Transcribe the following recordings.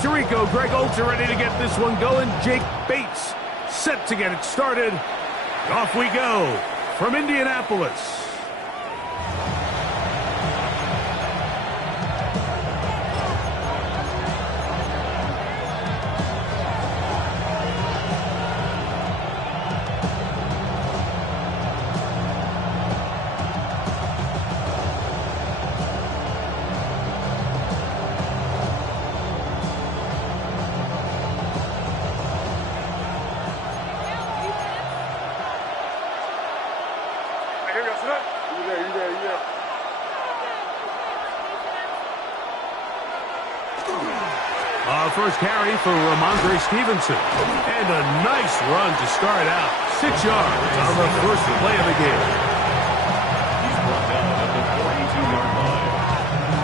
Tirico, Greg Olds are ready to get this one going. Jake Bates set to get it started. Off we go from Indianapolis. First carry for Ramondre Stevenson. And a nice run to start out. 6 yards on the first play of the game. He's brought down at the 42-yard line.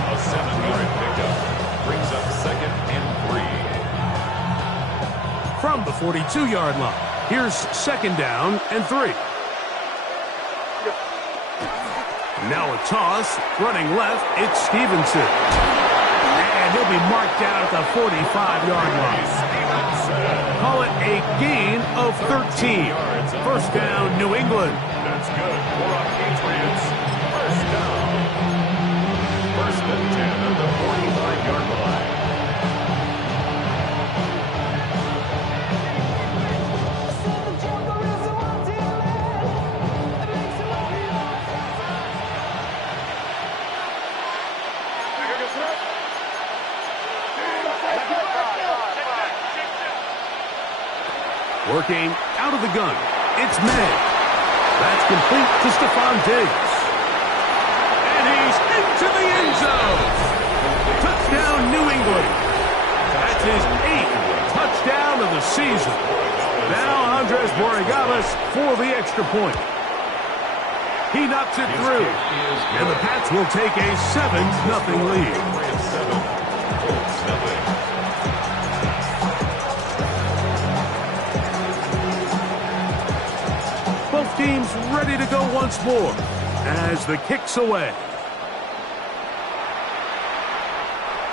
A 7-yard pickup brings up 2nd and 3. From the 42-yard line, here's 2nd down and 3. Now a toss. Running left, it's Stevenson. And he'll be marked down at the 45-yard line. Call it a gain of 13. First down, New England. That's good for our Patriots. First down. 1st and 10 at the 45-yard line. Working out of the gun. It's May. That's complete to Stephon Diggs. And he's into the end zone. Touchdown, New England. That's his 8th touchdown of the season. Now Andres Borregales for the extra point. He knocks it through. And the Pats will take a 7-0 lead. Both teams ready to go once more as the kick's away.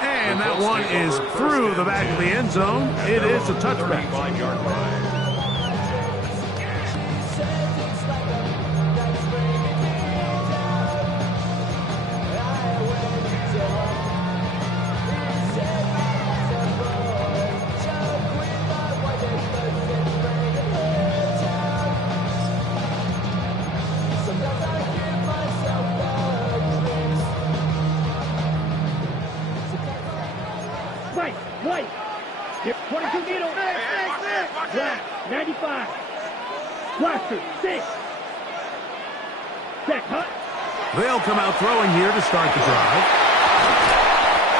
And that one is through the back of the end zone. It is a touchback. White. 22 needle. Black. 95. Blaster. 6. Set. Hut. They'll come out throwing here to start the drive.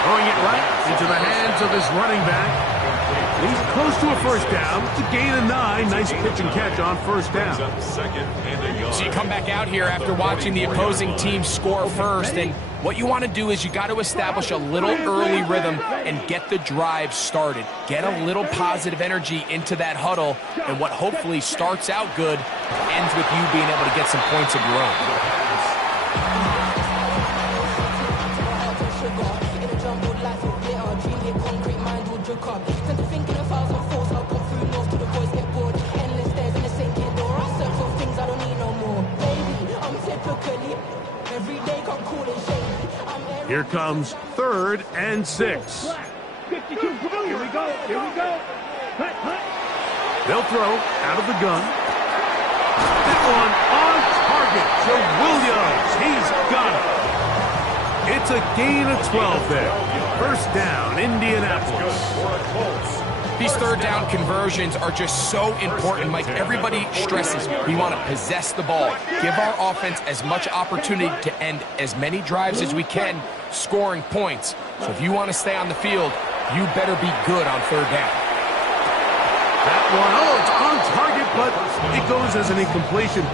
Throwing it right into the hands of his running back. He's close to a first down. It's a gain of 9. Nice pitch and catch on first down. So you come back out here after watching the opposing team score first, and what you want to do is you got to establish a little early rhythm and get the drive started. Get a little positive energy into that huddle, and what hopefully starts out good ends with you being able to get some points of your own. Here comes 3rd and 6. 52. Here we go. Hut. They'll throw out of the gun. That one on target to Williams. He's got it. It's a gain of 12 there. First down, Indianapolis. These 3rd down conversions are just so important. Like everybody stresses, we want to possess the ball. Give our offense as much opportunity to end as many drives as we can, scoring points. So if you want to stay on the field, you better be good on 3rd down. That one, it's on target, but it goes as an incompletion.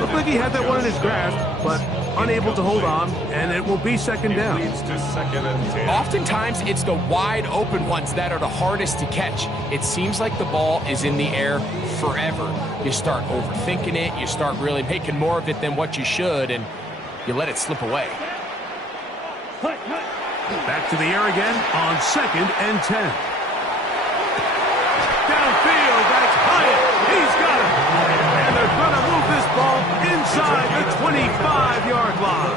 Looked like he had that one in his grasp, but unable to hold on, and it will be 2nd down. Oftentimes, it's the wide open ones that are the hardest to catch. It seems like the ball is in the air forever. You start overthinking it, you start really making more of it than what you should, and you let it slip away. Back to the air again on 2nd and 10. He's got it. And they're going to move this ball inside the 25-yard line.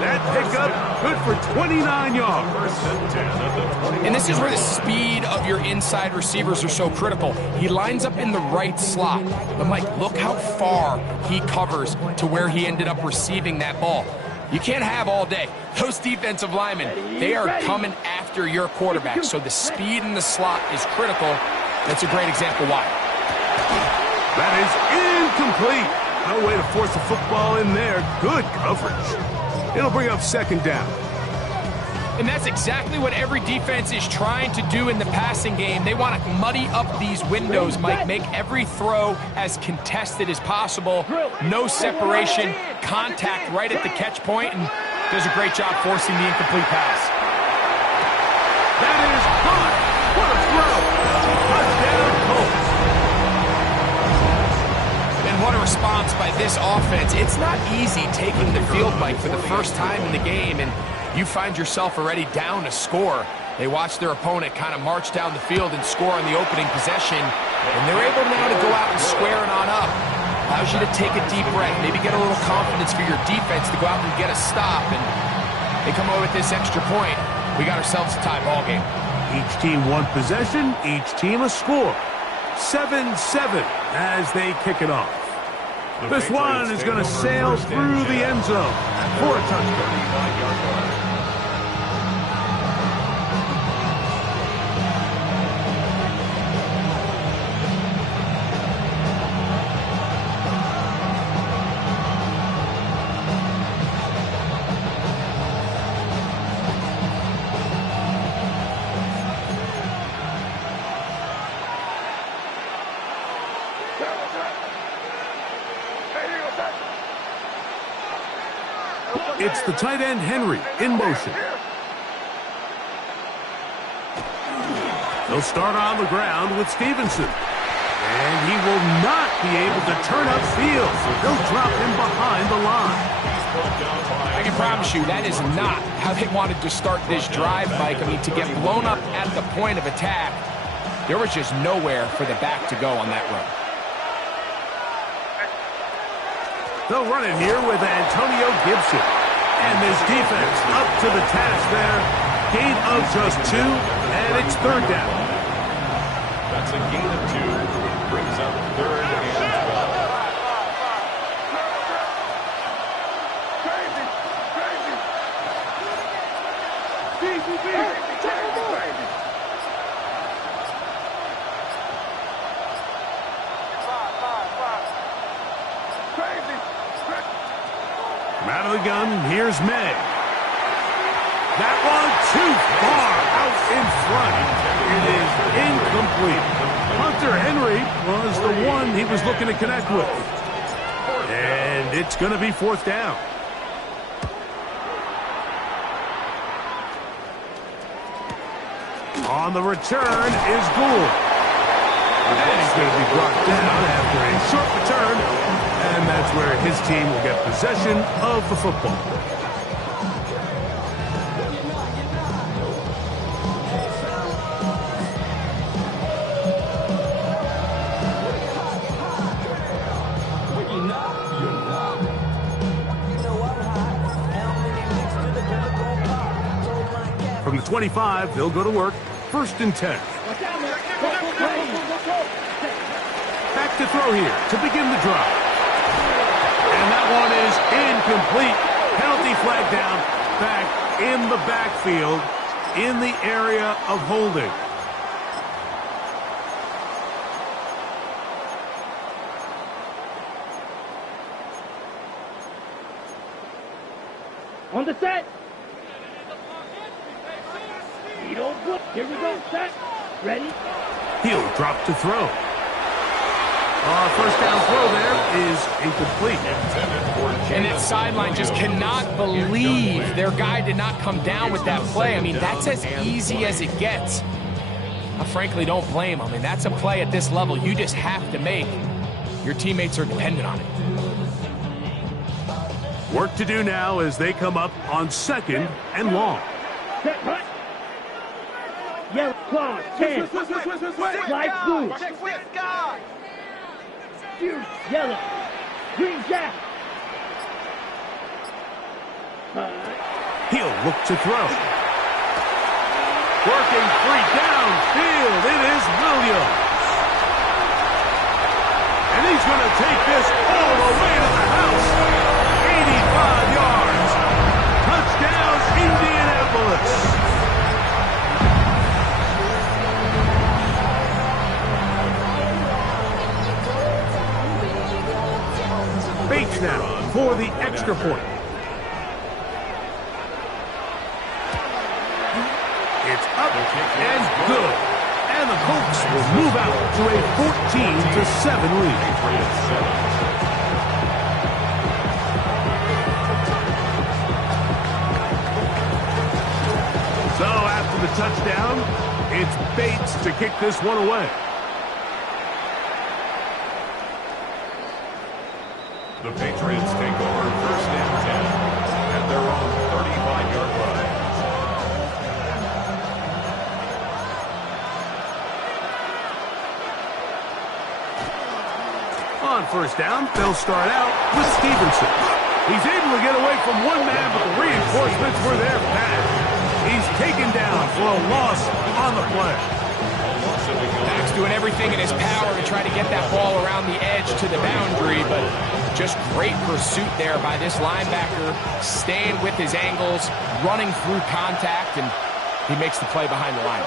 That pickup good for 29 yards. And this is where the speed of your inside receivers are so critical. He lines up in the right slot. But, Mike, look how far he covers to where he ended up receiving that ball. You can't have all day. Those defensive linemen, they are coming after your quarterback. So the speed in the slot is critical. That's a great example why. That is incomplete. No way to force the football in there. Good coverage. It'll bring up second down. And that's exactly what every defense is trying to do in the passing game. They want to muddy up these windows, Mike, make every throw as contested as possible. No separation, contact right at the catch point, and does a great job forcing the incomplete pass. That is caught. What a throw. Touchdown, Colts. And what a response by this offense. It's not easy taking the field, Mike, for the first time in the game, and you find yourself already down a score. They watch their opponent kind of march down the field and score on the opening possession, and they're able now to go out and square it on up. Allows you to take a deep breath, maybe get a little confidence for your defense to go out and get a stop, and they come away with this extra point. We got ourselves a tie ball game. Each team one possession, each team a score. 7-7 as they kick it off. This one is going to sail through the end zone for a touchdown. It's the tight end, Henry, in motion. They'll start on the ground with Stevenson. And he will not be able to turn upfield, so they'll drop him behind the line. I can promise you that is not how they wanted to start this drive, Mike. I mean, to get blown up at the point of attack, there was just nowhere for the back to go on that run. They'll run it here with Antonio Gibson. And this defense up to the task there. Gain of just 2, and it's third down. That's a gain of 2. Brings up third and 12. Out of the gun, here's May. That one too far out in front. It is incomplete. Hunter Henry was the one he was looking to connect with. And it's going to be fourth down. On the return is Gould. And he's going to be brought down after a short return. And that's where his team will get possession of the football. From the 25, they'll go to work. First and 10. Back to throw here to begin the drive. And that one is incomplete. Penalty flag down, back in the backfield, in the area of holding. On the set. Here we go, set. Ready? He'll drop to throw. First down throw there is incomplete. And that sideline just cannot believe their guy did not come down with that play. I mean, that's as easy as it gets. I frankly don't blame him. I mean, that's a play at this level you just have to make. Your teammates are dependent on it. Work to do now as they come up on second and long. Yellow claw, 10. Slide blue. Fuse, yellow. Green jack. He'll look to throw. Working free downfield. It is Williams. And he's going to take this all the way to the house. 85 yards. Touchdown, Indianapolis. Bates now for the extra point. It's up and good. And the Colts will move out to a 14-7 lead. So after the touchdown, it's Bates to kick this one away. The Patriots take over first and 10 at their own 35-yard line. On first down, they'll start out with Stevenson. He's able to get away from one man, but the reinforcements were there fast. He's taken down for a loss on the play. Max doing everything in his power to try to get that ball around the edge to the boundary, but just great pursuit there by this linebacker, staying with his angles, running through contact, and he makes the play behind the line.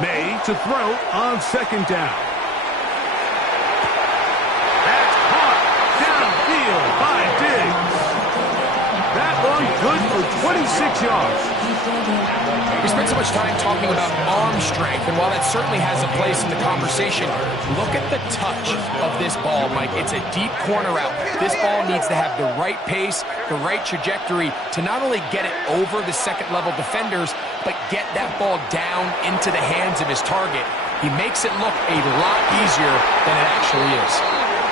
May to throw on second down. That's caught downfield by Diggs. That one good for 26 yards. We spent so much time talking about arm strength, and while that certainly has a place in the conversation, look at the touch of this ball, Mike. It's a deep corner route. This ball needs to have the right pace, the right trajectory to not only get it over the second-level defenders, but get that ball down into the hands of his target. He makes it look a lot easier than it actually is.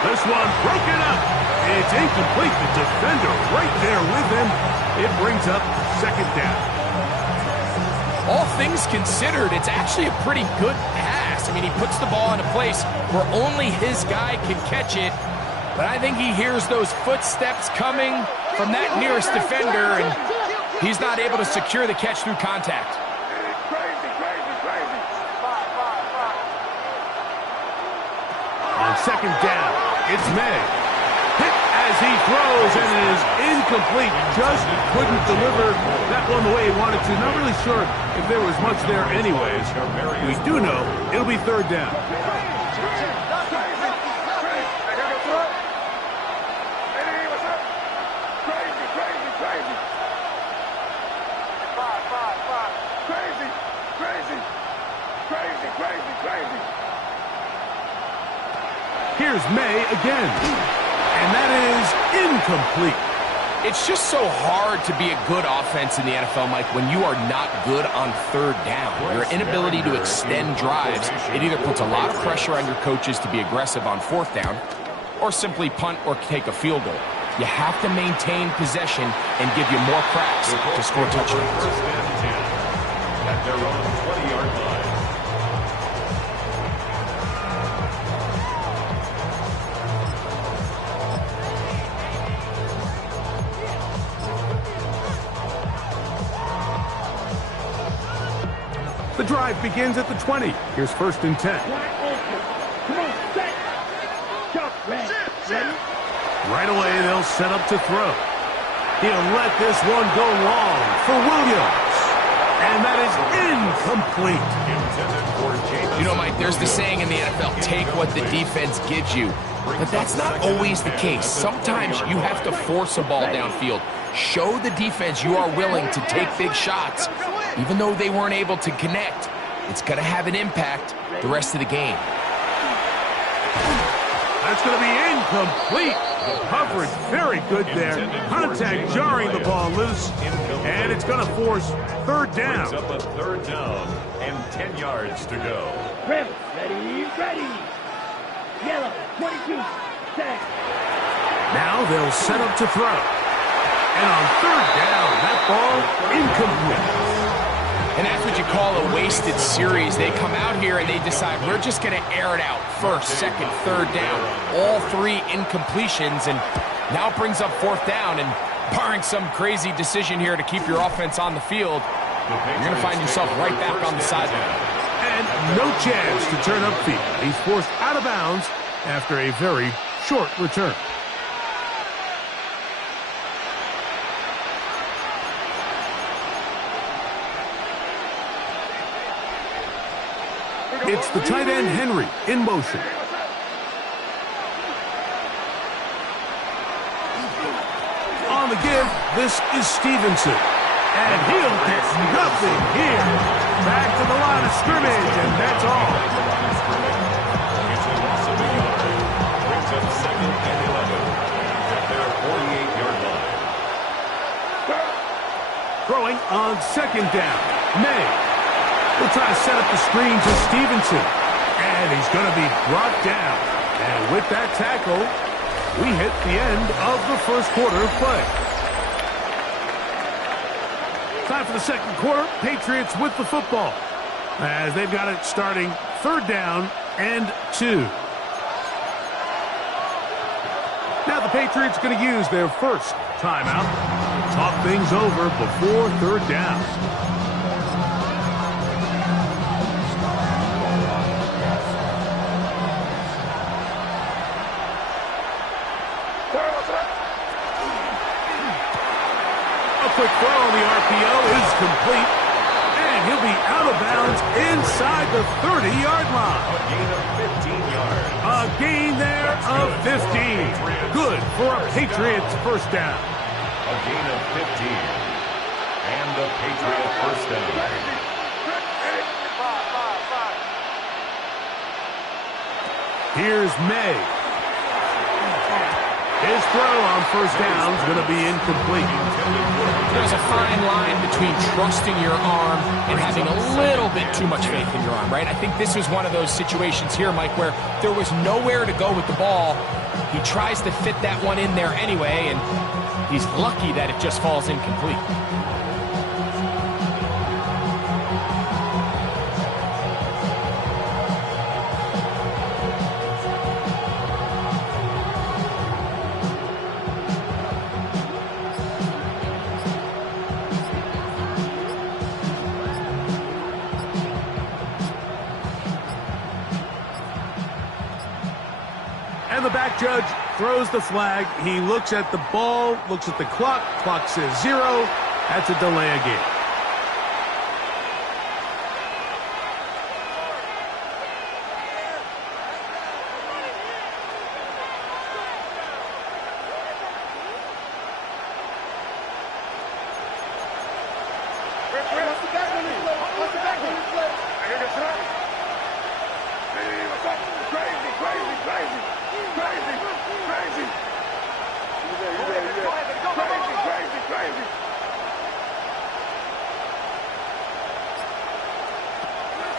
This one broken up. It's incomplete. The defender right there with him. It brings up second down. All things considered, it's actually a pretty good pass. I mean, he puts the ball in a place where only his guy can catch it. But I think he hears those footsteps coming from that nearest defender, and he's not able to secure the catch through contact. On second down, it's May. Hit as he throws, and it is incomplete. Just couldn't deliver that one the way he wanted to. Not really sure if there was much there anyways. We do know it'll be third down. Here's May again, and that is incomplete. It's just so hard to be a good offense in the NFL, Mike, when you are not good on third down. Your inability to extend drives, it either puts a lot of pressure on your coaches to be aggressive on fourth down, or simply punt or take a field goal. You have to maintain possession and give you more cracks to score touchdowns. First and 10 at their own 20-yard line. The drive begins at the 20. Here's first and 10. Come on, set. Jump, ready. Right away, they'll set up to throw. He'll let this one go long for Williams. And that is incomplete. You know, Mike, there's the saying in the NFL, take what the defense gives you. But that's not always the case. Sometimes you have to force a ball downfield. Show the defense you are willing to take big shots. Even though they weren't able to connect, it's going to have an impact the rest of the game. That's going to be incomplete. Coverage very good there. Contact jarring the ball loose. And it's going to force third down. Brings up a third down and 10 yards to go. Ready. Yellow, 22, set. Now they'll set up to throw. And on third down, that ball incomplete. And that's what you call a wasted series. They come out here and they decide, we're just going to air it out. First, second, third down. All three incompletions, and now it brings up fourth down. And barring some crazy decision here to keep your offense on the field, you're going to find yourself right back on the sideline. And no chance to turn upfield. He's forced out of bounds after a very short return. It's the tight end, Henry, in motion. On the give, this is Stevenson. And he'll get nothing here. Back to the line of scrimmage, and that's all. It's a loss of a yard. Brings up second and 11 at their 48-yard line. Throwing on second down, May. We'll try to set up the screen to Stevenson. And he's going to be brought down. And with that tackle, we hit the end of the first quarter of play. Time for the second quarter. Patriots with the football, as they've got it starting third down and 2. Now the Patriots going to use their first timeout to talk things over before third down. Quick throw on the RPO is complete, and he'll be out of bounds inside the 30-yard line. A gain of 15 yards. A gain there of 15. Good for a Patriots first down. A gain of 15. And the Patriot first down. Here's May. His throw on first down is going to be incomplete. There's a fine line between trusting your arm and having a little bit too much faith in your arm, right? I think this was one of those situations here, Mike, where there was nowhere to go with the ball. He tries to fit that one in there anyway, and he's lucky that it just falls incomplete. And the back judge throws the flag. He looks at the ball, looks at the clock. Clock says 0. That's a delay of game.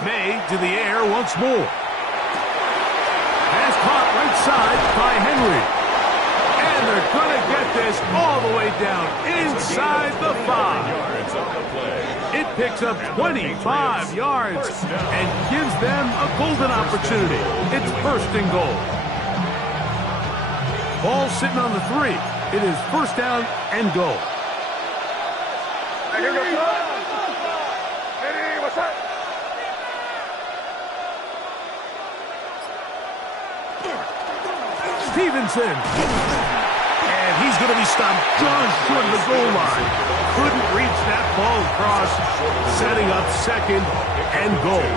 May to the air once more. Pass caught right side by Henry. And they're going to get this all the way down inside the 5. It picks up 25 yards and gives them a golden opportunity. It's first and goal. Ball sitting on the 3. It is first down and goal. Stevenson. And he's going to be stopped just short of the goal line. Couldn't reach that ball across, setting up second and goal.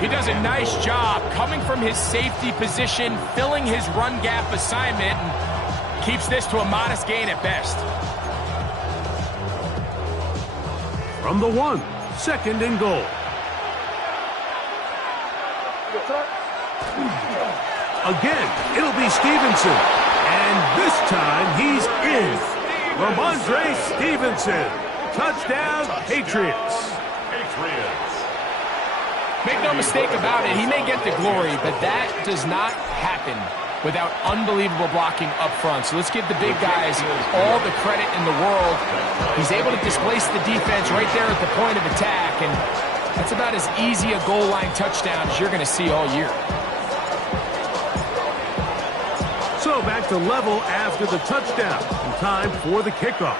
He does a nice job coming from his safety position, filling his run gap assignment, and keeps this to a modest gain at best. From the 1, second and goal. Again, it'll be Stevenson. And this time, he's in. Ramondre Stevenson. Touchdown, Patriots. Make no mistake about it, he may get the glory, but that does not happen without unbelievable blocking up front. So let's give the big guys all the credit in the world. He's able to displace the defense right there at the point of attack, and that's about as easy a goal line touchdown as you're going to see all year. So back to level after the touchdown. And time for the kickoff.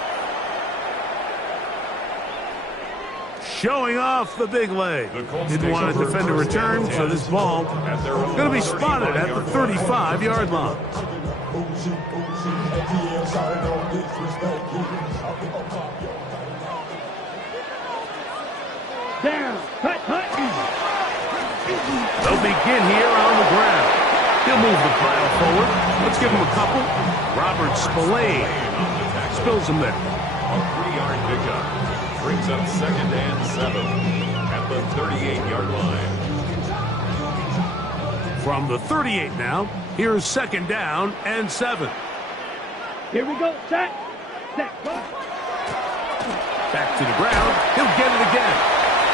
Showing off the big leg. Didn't want to defend a return, so this ball going to be spotted at the 35-yard line. Down. Hut, hut. They'll begin here on the ground. He'll move the pile forward. Let's give him a couple. Robert Spillane spills him there. A 3-yard pickup brings up 2nd and 7 at the 38-yard line. From the 38 now, here's 2nd down and 7. Here we go. Set. Set. Back to the ground. He'll get it again.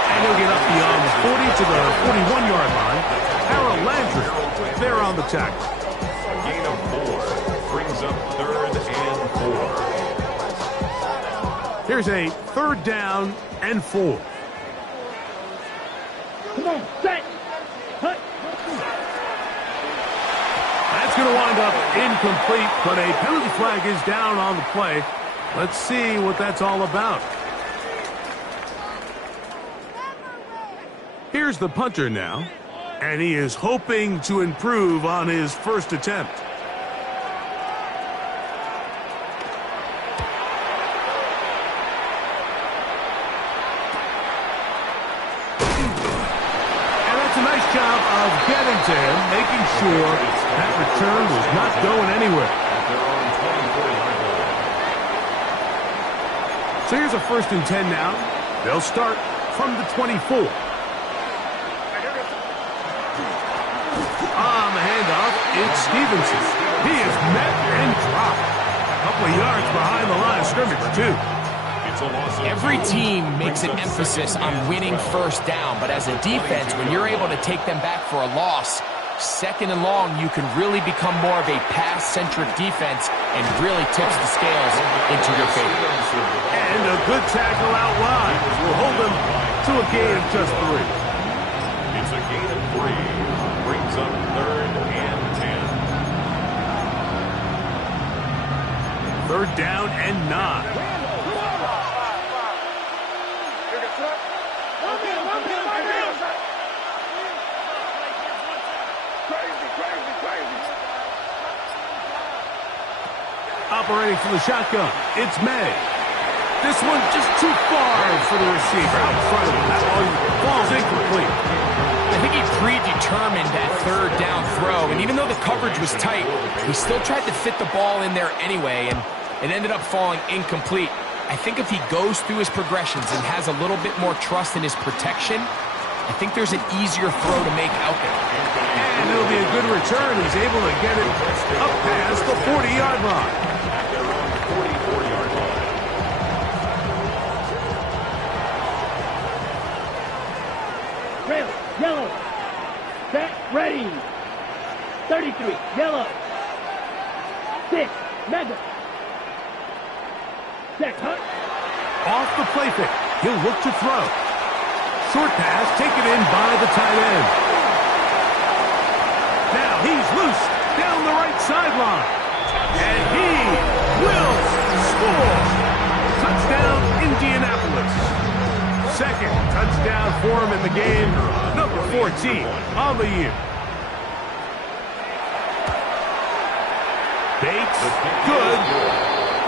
And he'll get up beyond the 40 to the 41-yard line. Harold Landry there on the tackle. A gain of 4 brings up 3rd and 4. Here's a 3rd down and 4. Come on. Set. Hut. That's going to wind up incomplete, but a penalty flag is down on the play. Let's see what that's all about. Here's the punter now, and he is hoping to improve on his first attempt. And that's a nice job of getting to him, making sure that return was not going anywhere. So here's a 1st and 10 now. They'll start from the 24. On the handoff, it's Stevenson. He is met and dropped. A couple of yards behind the line of scrimmage, too. Every team makes an emphasis on winning 1st down, but as a defense, when you're able to take them back for a loss, 2nd and long, you can really become more of a pass-centric defense and really tips the scales into your favor. And a good tackle out wide will hold them to a gain of just 3. It's a gain of 3. Brings up 3rd and 10. 3rd down and 9. Operating from the shotgun, it's May. This one just too far for the receiver. Out in front of him. That one falls incomplete. I think he predetermined that 3rd down throw, and even though the coverage was tight, he still tried to fit the ball in there anyway, and it ended up falling incomplete. I think if he goes through his progressions and has a little bit more trust in his protection, I think there's an easier throw to make out there. And it'll be a good return. He's able to get it up past the 40-yard line. At their own 44-yard line. Trail. Yellow. Set. Ready. 33. Yellow. 6. Mega. Set. Hut. Off the play fake. He'll look to throw. Short pass taken in by the tight end. Now he's loose down the right sideline. And he will score. Touchdown, Indianapolis. 2nd touchdown for him in the game. Number 14 on the year. Bates, good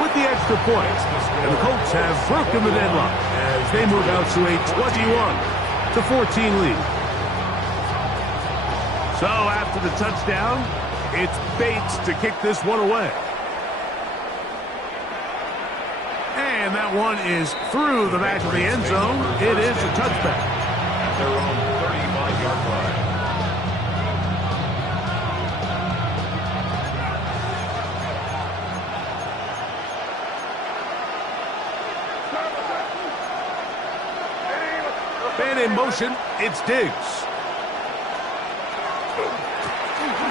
with the extra point. And the Colts have broken the deadlock as they move out to a 21-14 lead. So after the touchdown, it's Bates to kick this one away. And that one is through the back of the end zone. It is a touchback. At their own 35-yard line. And in motion, it's Diggs.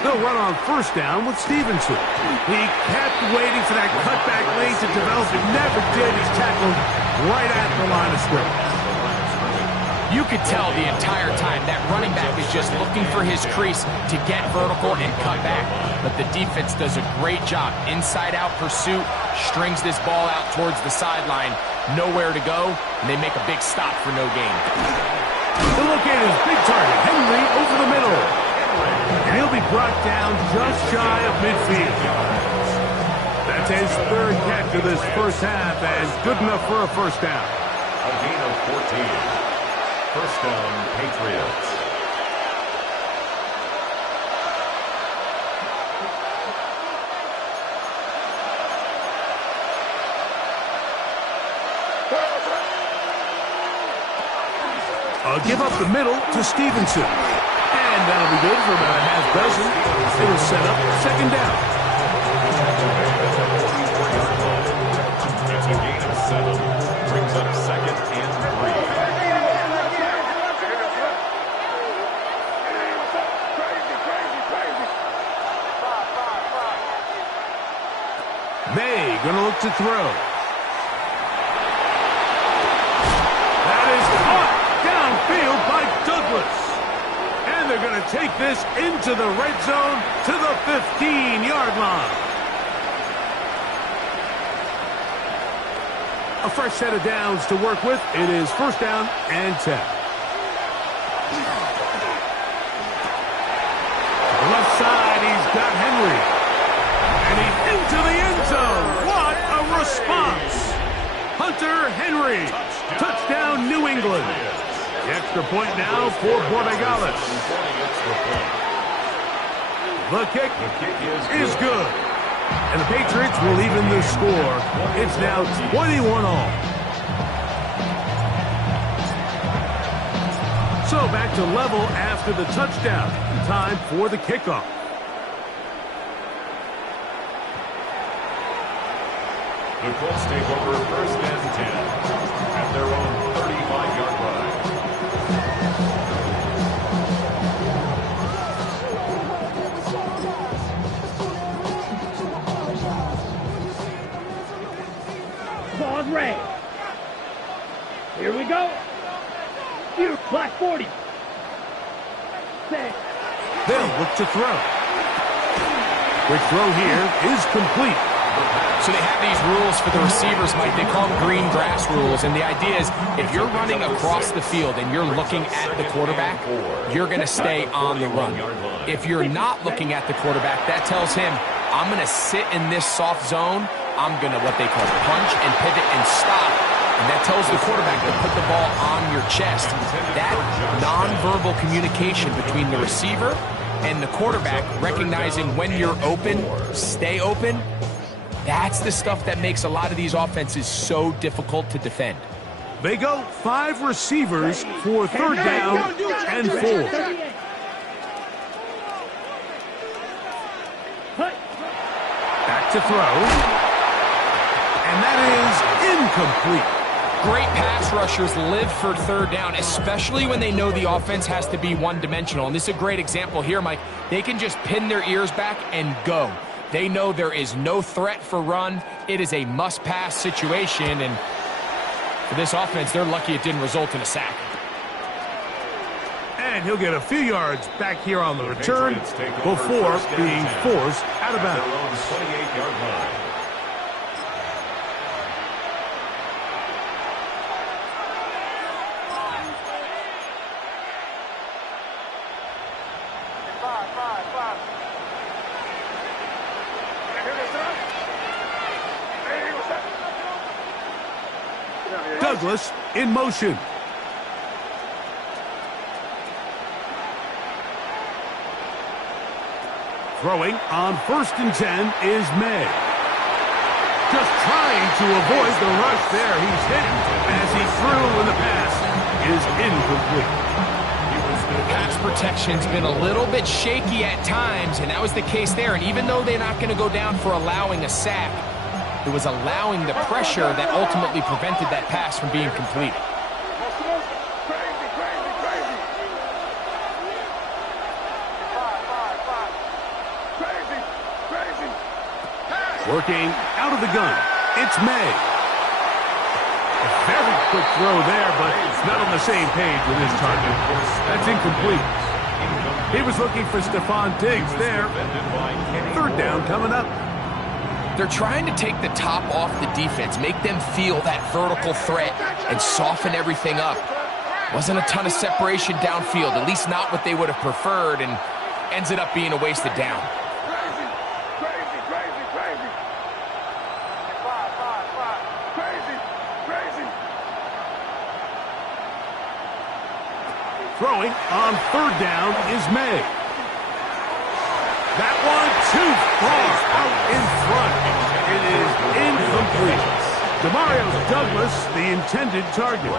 They'll run on first down with Stevenson. He kept waiting for that cutback lane to develop. It never did. He's tackled right at the line of scrimmage. You could tell the entire time that running back is just looking for his crease to get vertical and cut back. But the defense does a great job. Inside-out pursuit, strings this ball out towards the sideline. Nowhere to go, and they make a big stop for no gain. The look at his big target, Henry, over the middle. And he'll be brought down just shy of midfield. That's his third catch of this first half, and good enough for a first down. A gain of 14. First down, Patriots. Give up the middle to Stevenson. And that'll be good for about a half dozen. It'll set up second down. It's a gain of 7. Brings up second and 3. May gonna look to throw. That is caught downfield by Douglas. And they're gonna take this into the red zone to the 15-yard line. A fresh set of downs to work with. It is first down and 10. To the left side, he's got Henry. And he's into the end zone. What a response. Hunter Henry. Touchdown, New England. The extra point now for Borregales. The kick is good. And the Patriots will even the score. It's now 21-all. So back to level after the touchdown. Time for the kickoff. The Colts take over first and 10 at their own 35-yard line. Pause red. Here we go. Here, black 40. Set. They'll look to throw. Quick throw here is complete. So they have these rules for the receivers, Mike. They call them green grass rules. And the idea is if you're running across the field and you're looking at the quarterback, you're going to stay on the run. If you're not looking at the quarterback, that tells him, I'm going to sit in this soft zone. I'm going to what they call punch and pivot and stop. And that tells the quarterback to put the ball on your chest. That nonverbal communication between the receiver and the quarterback, recognizing when you're open, stay open, that's the stuff that makes a lot of these offenses so difficult to defend. They go 5 receivers for third down and 4. Back to throw. And that is incomplete. Great pass rushers live for third down, especially when they know the offense has to be one-dimensional. And this is a great example here, Mike. They can just pin their ears back and go. They know there is no threat for run. It is a must-pass situation, and for this offense, they're lucky it didn't result in a sack. And he'll get a few yards back here on the return before being forced out of bounds. 28-yard line. Douglas in motion. Throwing on first and 10 is May. Just trying to avoid the rush there. He's hit as he threw, and the pass is incomplete. Pass protection's been a little bit shaky at times, and that was the case there. And even though they're not going to go down for allowing a sack, it was allowing the pressure that ultimately prevented that pass from being complete. Working out of the gun. It's May. A very quick throw there, but it's not on the same page with his target. That's incomplete. He was looking for Stephon Diggs there. Third down coming up. They're trying to take the top off the defense, make them feel that vertical threat, and soften everything up. Wasn't a ton of separation downfield, at least not what they would have preferred, and ends it up being a wasted down. Throwing on third down is May. That one too far out in front. It is incomplete. Demario Douglas, the intended target.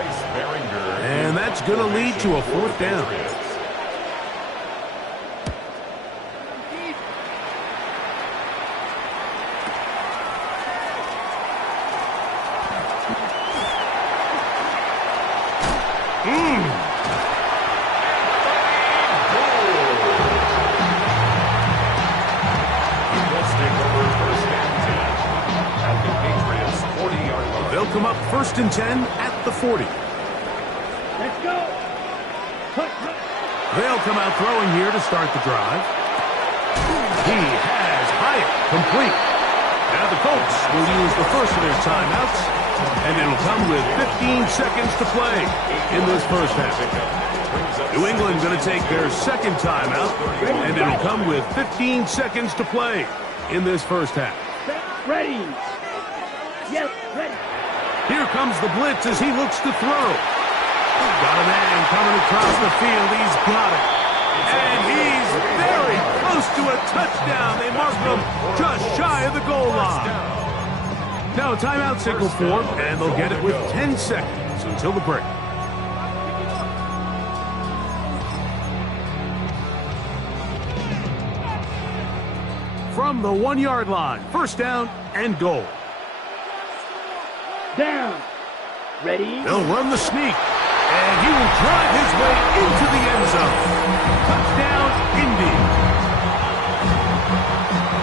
And that's going to lead to a fourth down. They'll come up 1st and 10 at the 40. Let's go. They'll come out throwing here to start the drive. He has Hyatt complete. Now the Colts will use the first of their timeouts, and it'll come with 15 seconds to play in this first half. New England going to take their second timeout, and it'll come with 15 seconds to play in this first half. Ready. Yes, ready. Here comes the blitz as he looks to throw. Got a man coming across the field. He's got it. And he's very close to a touchdown. They mark him just shy of the goal line. Now a timeout signal form, and they'll get it with 10 seconds until the break. From the 1-yard line, first down and goal. Down. Ready. They'll run the sneak, and he will drive his way into the end zone. Touchdown, Indy.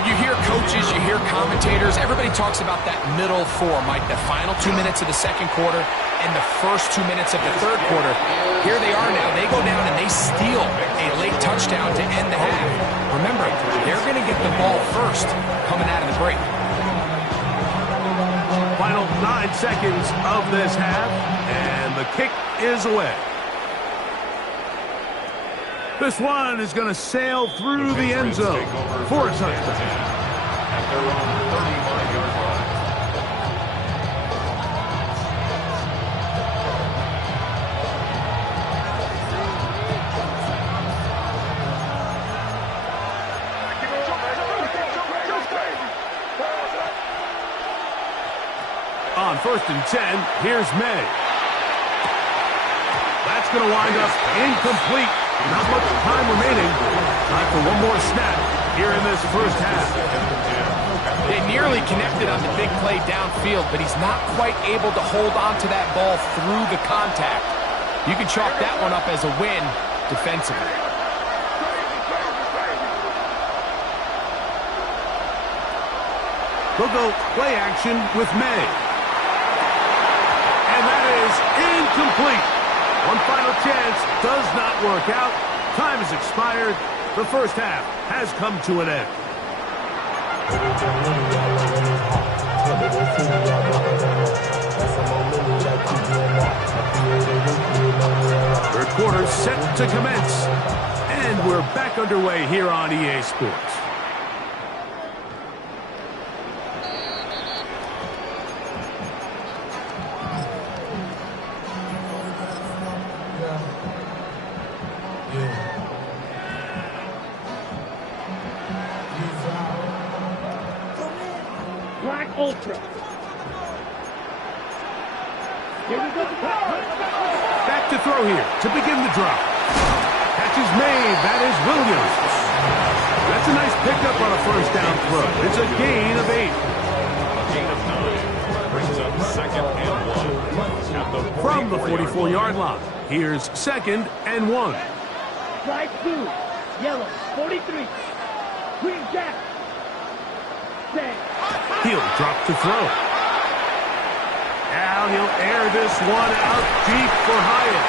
You hear coaches, you hear commentators, everybody talks about that middle four, Mike, the final 2 minutes of the second quarter and the first 2 minutes of the third quarter. Here they are now. They go down and they steal a late touchdown to end the half. Remember, they're going to get the ball first coming out of the break. Final 9 seconds of this half, and the kick is away. This one is going to sail through the end zone for a touchdown. At their own 35-yard line. On 1st and 10, here's May. That's going to wind up incomplete. Not much time remaining. Time for one more snap here in this first half. They nearly connected on the big play downfield, but he's not quite able to hold on to that ball through the contact. You can chalk that one up as a win defensively. They'll go play action with May. And that is incomplete. One final chance does not work out. Time has expired. The first half has come to an end. Third quarter set to commence. And we're back underway here on EA Sports. Black Ultra. Here we go. Back to throw here to begin the drop. Catch is made. That is Williams. That's a nice pickup on a first down throw. It's a gain of 8. A gain of 9. Brings up 2nd and 1. From the 44-yard line, here's 2nd and 1. Strike 2. Yellow. 43. Green Jack. He'll drop to throw. Now he'll air this one out deep for Hyatt.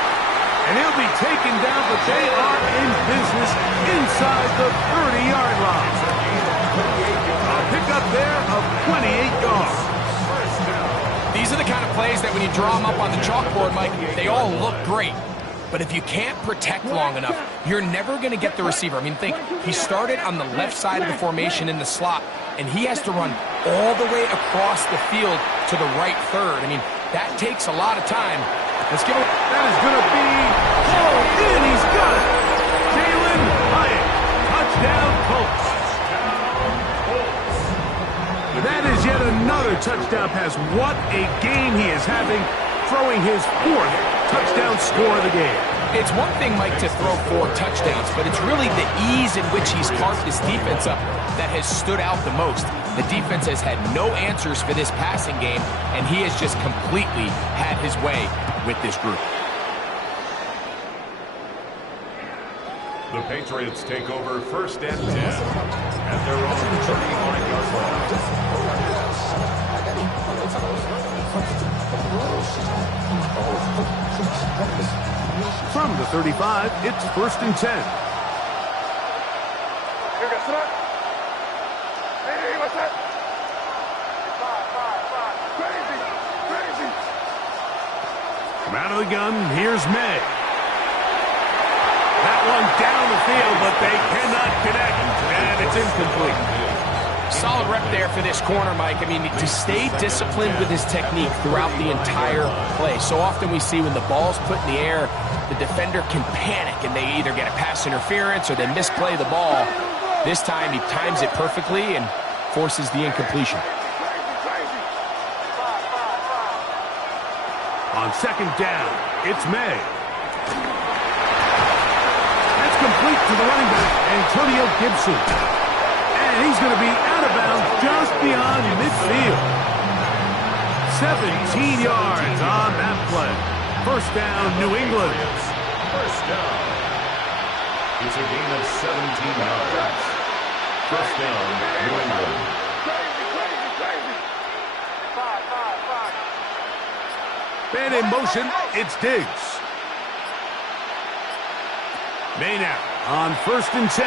And he'll be taken down, but they are in business inside the 30-yard line. A pickup there of 28 yards. These are the kind of plays that when you draw them up on the chalkboard, Mike, they all look great. But if you can't protect long enough, you're never going to get the receiver. I mean, think, he started on the left side of the formation in the slot, and he has to run all the way across the field to the right third. I mean, that takes a lot of time. Let's give him. That is going to be hauled in. He's got it. Jalen Hyatt. Touchdown, Colts. That is yet another touchdown pass. What a game he is having, throwing his 4th touchdown score of the game. It's one thing, Mike, to throw 4 touchdowns, but it's really the ease in which he's carved this defense up that has stood out the most. The defense has had no answers for this passing game, and he has just completely had his way with this group. The Patriots take over 1st and 10 at their own 35-yard line. From the 35, it's 1st and 10. Come out of the gun, here's May. That one down the field, but they cannot connect, and it's incomplete. Solid rep there for this corner, Mike. I mean, to stay disciplined with his technique throughout the entire play. So often we see when the ball's put in the air, the defender can panic, and they either get a pass interference or they misplay the ball. This time, he times it perfectly and forces the incompletion. On 2nd down, it's May. That's complete to the running back, Antonio Gibson. And he's going to be out of bounds just beyond midfield. 17 yards on that play. 1st down, New England. 1st down. It's a gain of 17 yards. 1st down, New England. Man in motion, it's Diggs. May now on 1st and 10.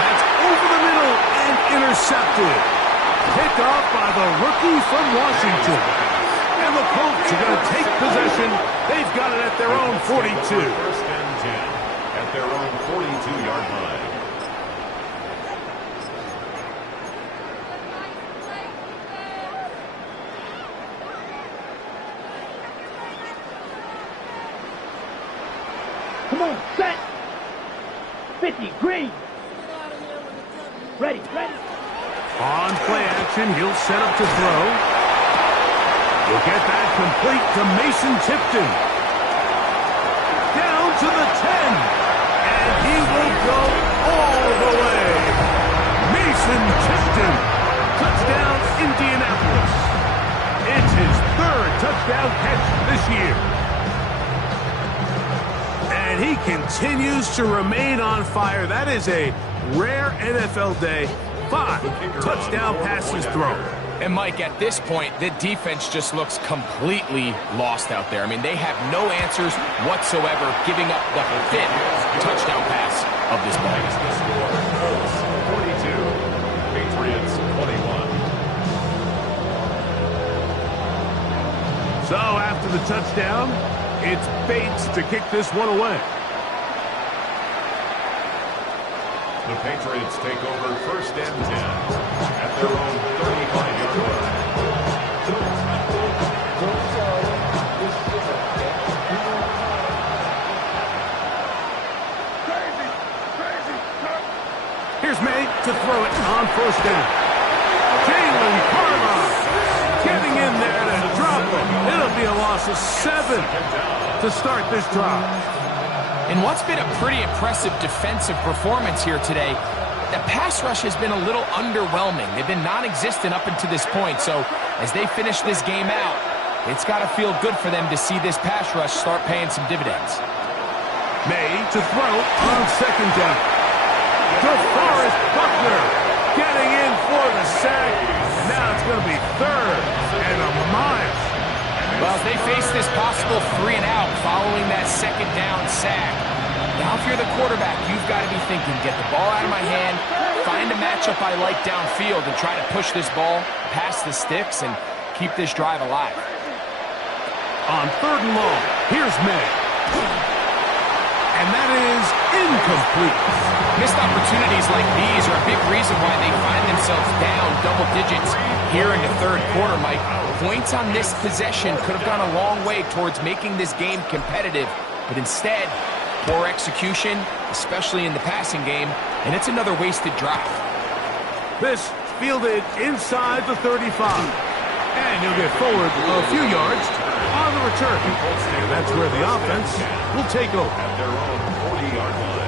That's over the middle and intercepted. Picked off by the rookie from Washington. And the Colts are going to take possession. They've got it at their own 42. 1st and 10 at their own 42-yard line. Come on, set. 50, green. Ready. On play action, he'll set up to throw. We'll get that complete to Mason Tipton. Down to the 10. And he will go all the way. Mason Tipton. Touchdown, Indianapolis. It's his 3rd touchdown catch this year. And he continues to remain on fire. That is a rare NFL day. 5 touchdown passes thrown. And Mike, at this point, the defense just looks completely lost out there. I mean, they have no answers whatsoever, giving up the 5th touchdown pass of this ball. 42, Patriots 21. So after the touchdown, it's Bates to kick this one away. The Patriots take over 1st and 10 at their own 35-yard line. Here's May to throw it on 1st down. Jalen Carter getting in there to drop it. It'll be a loss of 7 to start this drive. In what's been a pretty impressive defensive performance here today, the pass rush has been a little underwhelming. They've been non-existent up until this point, so as they finish this game out, it's got to feel good for them to see this pass rush start paying some dividends. May to throw on 2nd down. DeForest Buckner getting in for the sack. And now it's going to be 3rd and a mile. Well, as they face this possible 3 and out following that 2nd down sack, now if you're the quarterback, you've got to be thinking, get the ball out of my hand, find a matchup I like downfield, and try to push this ball past the sticks and keep this drive alive. On 3rd and long, here's May. And that is incomplete. Missed opportunities like these are a big reason why they find themselves down double digits here in the 3rd quarter, Mike. Points on this possession could have gone a long way towards making this game competitive, but instead, poor execution, especially in the passing game, and it's another wasted drive. This fielded inside the 35. And you'll get forward a few yards on the return. And that's where the offense will take over. At their own 40-yard line.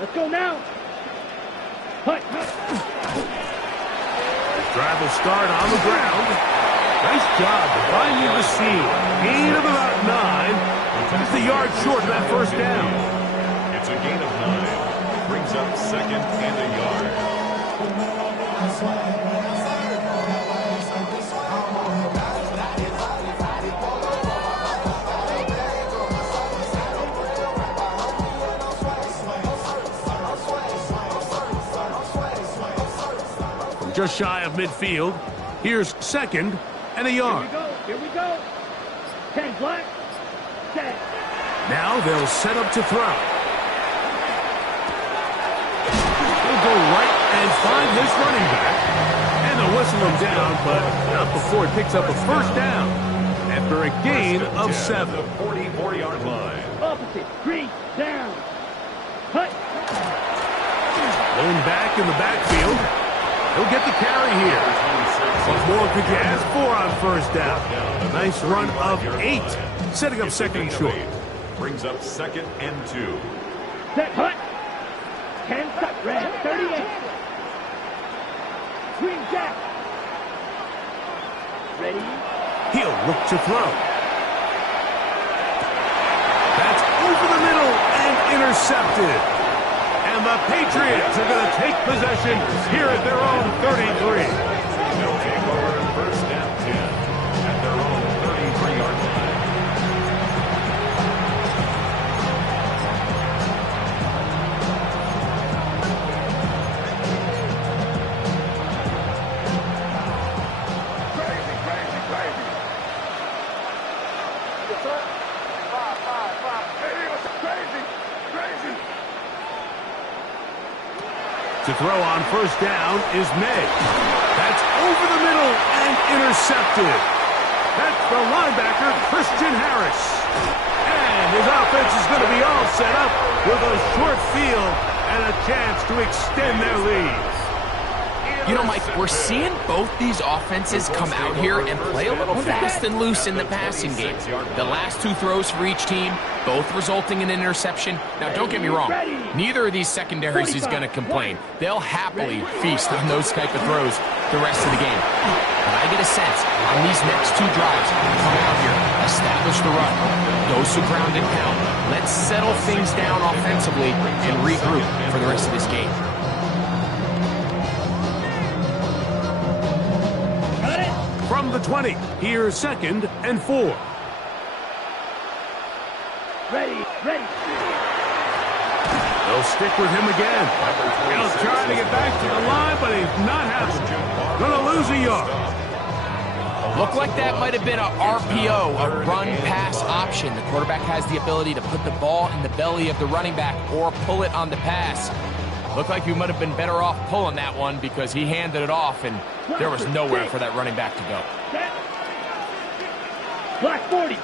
Let's go now. Hut. Drive will start on the ground. Nice job finding the seam. Gain of about 9. Just a yard short of that 1st down. It's a gain of 9. Brings up 2nd and a yard. Just shy of midfield. Here's 2nd and a yard. Here we go. 10 black. 10. Now they'll set up to throw. He'll go right and find his running back. And they'll whistle him down, but not before he picks up a 1st down after a gain of 7. The 44-yard line. Opposite. Green. Down. Hut. Lone back in the backfield. He'll get the carry here. What more could you ask for on 1st down? A nice run of 8, setting up 2nd and short. Brings up 2nd and 2. Set. Hut. 10 stuck. Red. 38. Green jack. Ready. He'll look to throw. That's over the middle and intercepted. And the Patriots are going to take possession here at their own 33. They'll take over 1st and 10 at their own 33-yard line. Crazy, crazy, crazy. Yes, sir. 5. Hey, what's crazy? Crazy. To throw on 1st down is May. That's over the middle and intercepted. That's the linebacker, Christian Harris. And his offense is going to be all set up with a short field and a chance to extend their lead. You know, Mike, we're seeing both these offenses come out here and play a little fast and loose in the passing game. The last 2 throws for each team, both resulting in an interception. Now, don't get me wrong. Neither of these secondaries is going to complain. They'll happily feast on those type of throws the rest of the game. But I get a sense on these next 2 drives, come out here, establish the run, those who ground and pound. Let's settle things down offensively and regroup for the rest of this game. From the 20, here's 2nd and 4. Ready. They'll stick with him again. He'll try to get back to the line, but he's not happening. Going to lose a yard. Looked like that might have been a RPO, a run-pass option. The quarterback has the ability to put the ball in the belly of the running back or pull it on the pass. Looked like you might have been better off pulling that one because he handed it off, and there was nowhere for that running back to go. Black 40.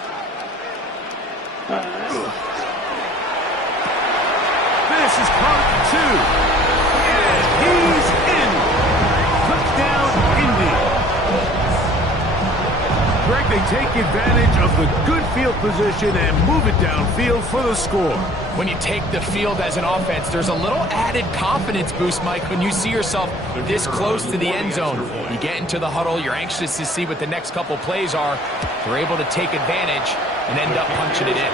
This is caught 2. And he's in. Touchdown, Indy. Greg, they take advantage of the good field position and move it downfield for the score. When you take the field as an offense, there's a little added confidence boost, Mike, when you see yourself this close to the end zone. You get into the huddle, you're anxious to see what the next couple plays are. They're able to take advantage and end up punching it in.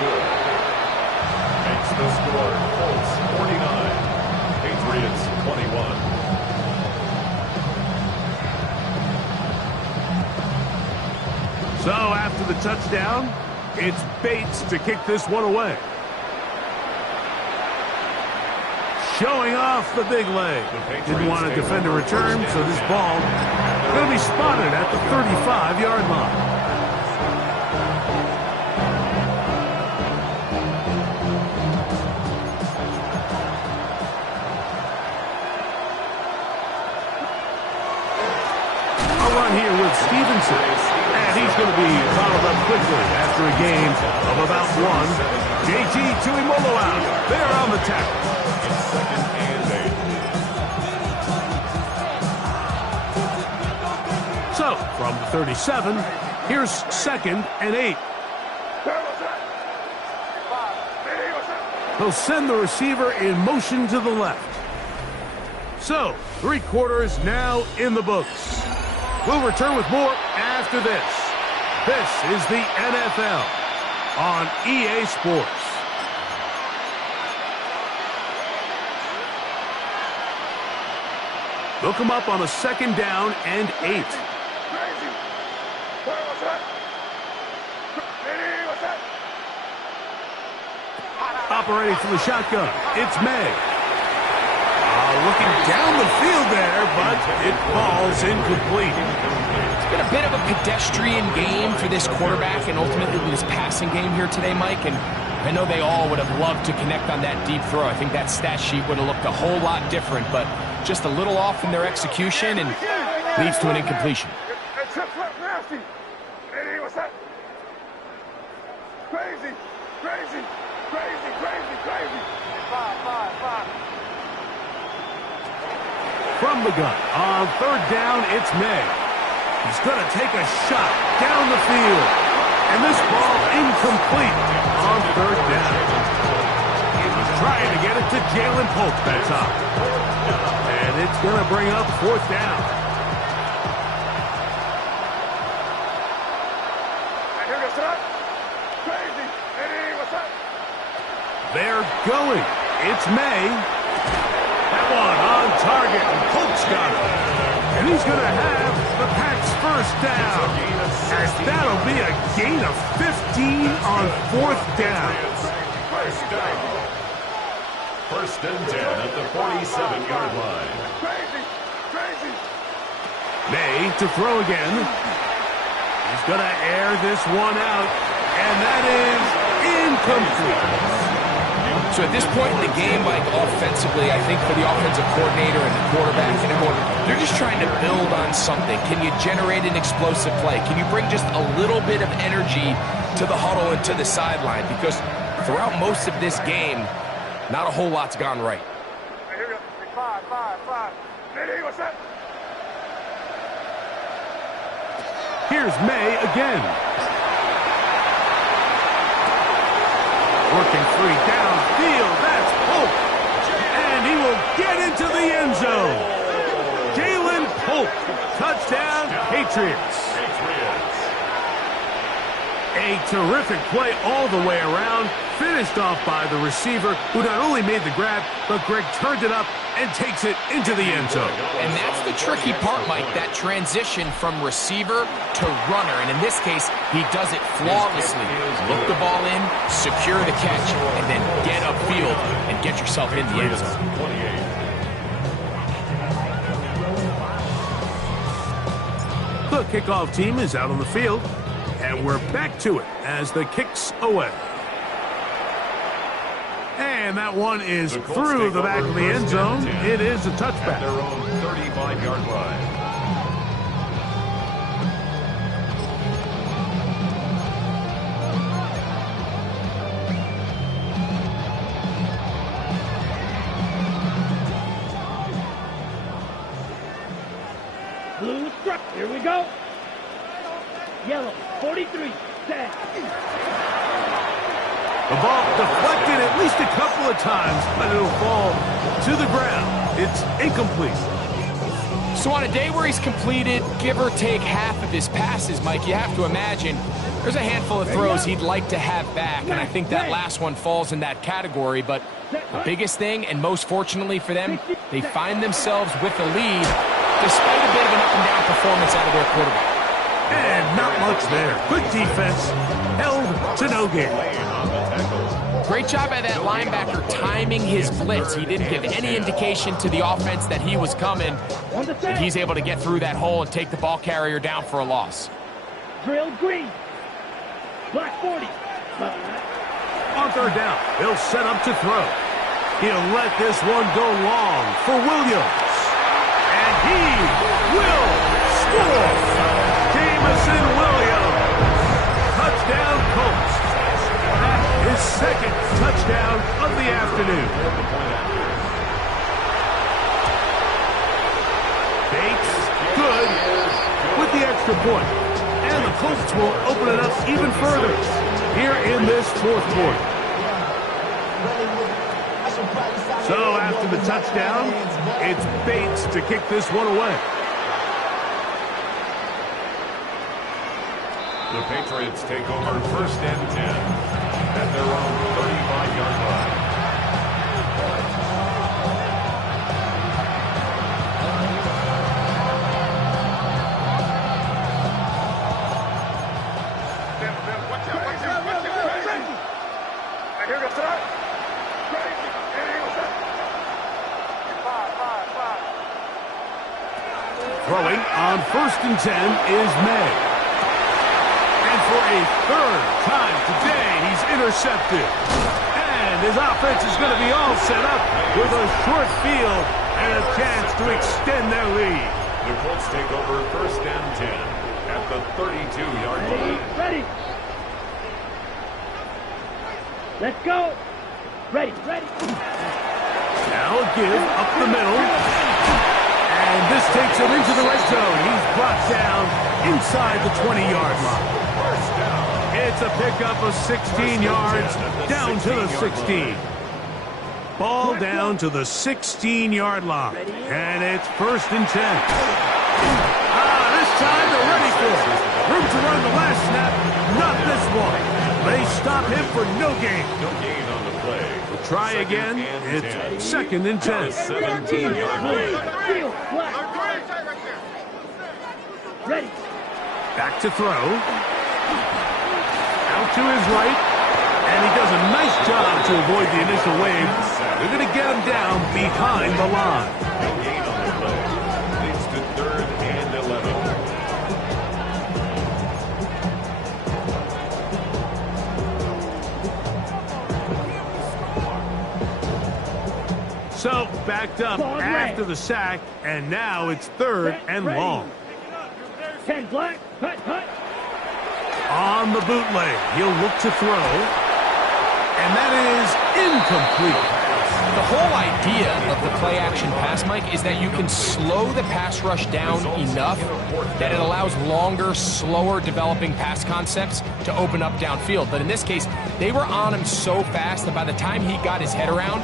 Makes the score Colts 49, Patriots 21. So after the touchdown, it's Bates to kick this one away. Showing off the big leg. Didn't want to defend a return, so this ball going to be spotted at the 35-yard line. A run here with Stevenson. And he's going to be followed up quickly after a gain of about one. JT Tuimoloau out. They're on the tackle. It's 2nd and 8. So, from the 37, here's 2nd and 8. He'll send the receiver in motion to the left. So, 3 quarters now in the books. We'll return with more after this. This is the NFL on EA Sports. They'll come up on a 2nd down and 8. Operating from the shotgun, it's May. Looking down the field there, but it falls incomplete. It's been a bit of a pedestrian game for this quarterback and ultimately this passing game here today, Mike. And I know they all would have loved to connect on that deep throw. I think that stat sheet would have looked a whole lot different, but just a little off in their execution and leads to an incompletion. Crazy. From the gun, on 3rd down, it's May. He's going to take a shot down the field. And this ball incomplete on 3rd down. He was trying to get it to Jalen Polk that time. And it's going to bring up 4th down. They're going. It's May. That one on target, and Colts got it. And he's going to have the Pats' 1st down. And that'll be a gain of 15 on 4th down. 1st and 10 at the 47-yard line. May to throw again. He's going to air this one out. And that is incomplete. So at this point in the game, Mike, offensively, I think for the offensive coordinator and the quarterback and everyone, they're just trying to build on something. Can you generate an explosive play? Can you bring just a little bit of energy to the huddle and to the sideline? Because throughout most of this game, not a whole lot's gone right. Here's May again. Working free downfield. That's Polk. And he will get into the end zone. Jalen Polk. Touchdown, Patriots. A terrific play all the way around. Finished off by the receiver, who not only made the grab, but Greg turned it up and takes it into the end zone. And that's the tricky part, Mike, that transition from receiver to runner. And in this case, he does it flawlessly. Look the ball in, secure the catch, and then get upfield and get yourself in the end zone. The kickoff team is out on the field, and we're back to it as the kick's away. And that one is through the back of the end zone. It is a touchback. At their own 35-yard line. Blue struck. Here we go. Yellow, 40 23, set. The ball deflected at least a couple of times, but it'll fall to the ground. It's incomplete. So on a day where he's completed, give or take half of his passes, Mike, you have to imagine there's a handful of throws he'd like to have back, and I think that last one falls in that category. But the biggest thing, and most fortunately for them, they find themselves with the lead despite a bit of an up-and-down performance out of their quarterback. And not much there. Good defense, held to no gain. Great job by that linebacker timing his blitz. He didn't give any indication to the offense that he was coming, and he's able to get through that hole and take the ball carrier down for a loss. Drill green. Black 40. On third down, he'll set up to throw. He'll let this one go long for Williams. And he will score. Jamison Williams. Touchdown, Colts. His second touchdown of the afternoon. Bates, good, with the extra point. And the Colts will open it up even further here in this fourth quarter. So after the touchdown, it's Bates to kick this one away. The Patriots take over first and 10 at their own 35-yard line. Throwing on first and 10 is May. And for a third time today, he's intercepted. And his offense is going to be all set up with a short field and a chance to extend their lead. The Colts take over first and 10 at the 32-yard line. Ready. Let's go. Ready, ready. Now a give up the middle. And this takes him into the red zone. He's brought down inside the 20-yard line. First down. It's a pickup of 16 yards down to the 16. Ball down to the 16-yard line. And it's first and 10. This time they're ready for it. Room to run the last snap. Not this one. They stop him for no gain. No gain on the play. We'll try again. It's second and 10. 17-yard line. Ready. Back to throw. Out to his right. And he does a nice job to avoid the initial wave. They're going to get him down behind the line. No gain on the play. Leads to third and 11. So, backed up after the sack, and now it's third and long. 10 black, cut. On the bootleg, he'll look to throw, and that is incomplete. The whole idea of the play-action pass, Mike, is that you can slow the pass rush down enough that it allows longer, slower developing pass concepts to open up downfield. But in this case, they were on him so fast that by the time he got his head around,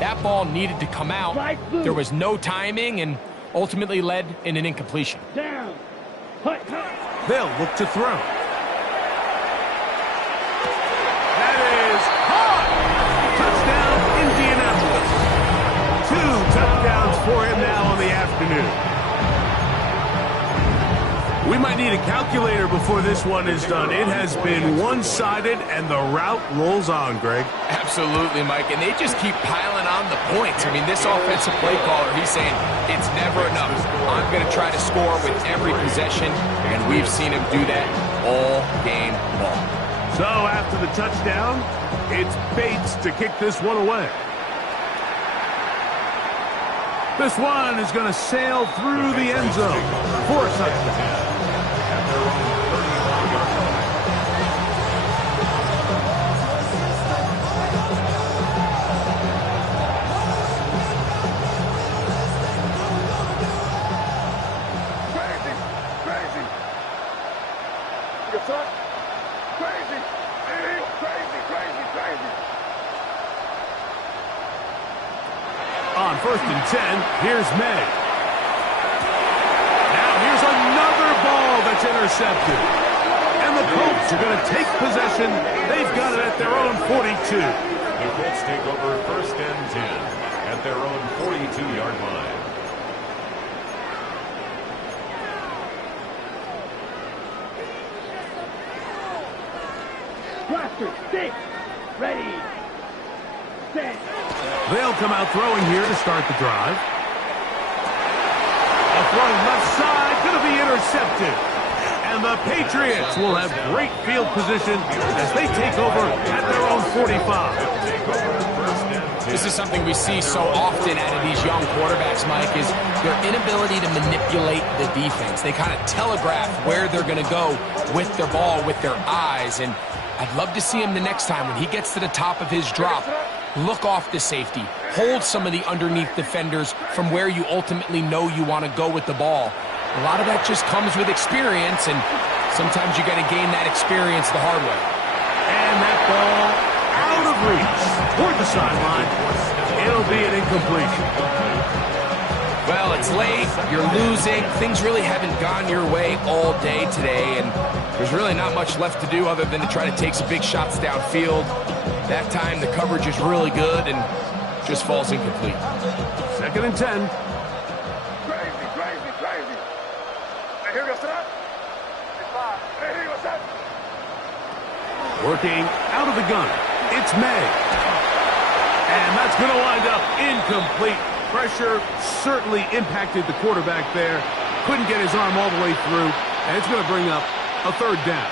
that ball needed to come out. There was no timing and ultimately led in an incompletion. Down. Cut. They'll look to throw. That is caught! Touchdown, Indianapolis. 2 touchdowns for him now on the afternoon. We might need a calculator before this one is done. It has been one-sided, and the route rolls on, Greg. Absolutely, Mike, and they just keep piling on the points. I mean, this offensive play caller, he's saying it's never enough. I'm going to try to score with every possession, and we've seen him do that all game long. So after the touchdown, it's Bates to kick this one away. This one is going to sail through the end zone for a touchdown. Crazy. On 1st and 10, here's May. Now here's another ball that's intercepted. And the Colts are going to take possession. They've got it at their own 42. The Colts take over 1st and 10 at their own 42-yard line. Roster, stick, ready, set. They'll come out throwing here to start the drive. A throw left side, going to be intercepted. And the Patriots will have great field position as they take over at their own 45. This is something we see so often out of these young quarterbacks, Mike, is their inability to manipulate the defense. They kind of telegraph where they're going to go with their ball, with their eyes. And I'd love to see him the next time when he gets to the top of his drop. Look off the safety. Hold some of the underneath defenders from where you ultimately know you want to go with the ball. A lot of that just comes with experience, and sometimes you got to gain that experience the hard way. And that ball out of reach toward the sideline. It'll be an incompletion. Well, it's late. You're losing. Things really haven't gone your way all day today, and there's really not much left to do other than to try to take some big shots downfield. That time, the coverage is really good and just falls incomplete. 2nd and 10. Crazy. Hey, here we go, set up. Hey, here we go, set. Working out of the gun. It's May. And that's going to wind up incomplete. Pressure certainly impacted the quarterback there. Couldn't get his arm all the way through. And it's going to bring up a 3rd down.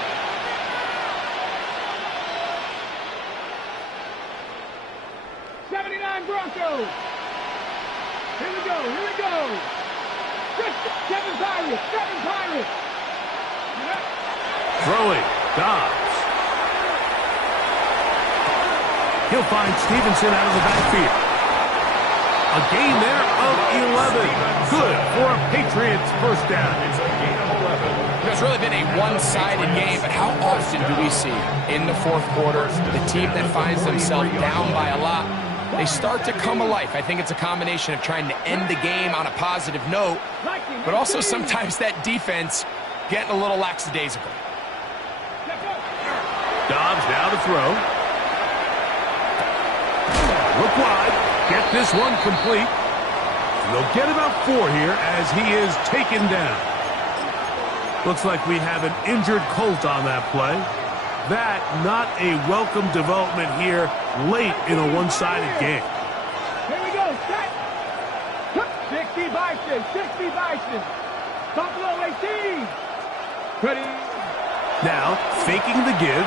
Broncos. Here we go. Seven Pirates. Throwing, Dobbs. He'll find Stevenson out of the backfield. A gain there of 11. Good for a Patriots 1st down. It's a gain of 11. It's really been a one-sided game, but how often do we see in the 4th quarter the team that finds themselves down by a lot, they start to come alive? I think it's a combination of trying to end the game on a positive note, but also sometimes that defense getting a little lackadaisical. Dobbs now to throw. Look wide. Get this one complete. They'll get about 4 here as he is taken down. Looks like we have an injured Colt on that play. That not a welcome development here late in a one-sided game. Here we go, set. 60 Bison. Buffalo 18. Ready. Now, faking the give.